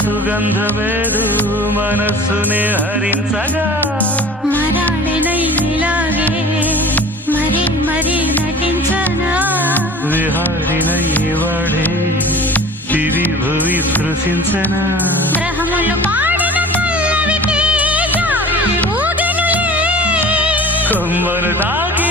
సుగంధమేదు మనస్సునే హరించగా మరాళనైలాగే మరీ మరీ నటించనా విహారినయ్యేవాడే దివి భువి స్పృశించనా గ్రహములు పాడిన పల్లవికి జాబిలి ఊగెనులే కొమ్మలు తాకి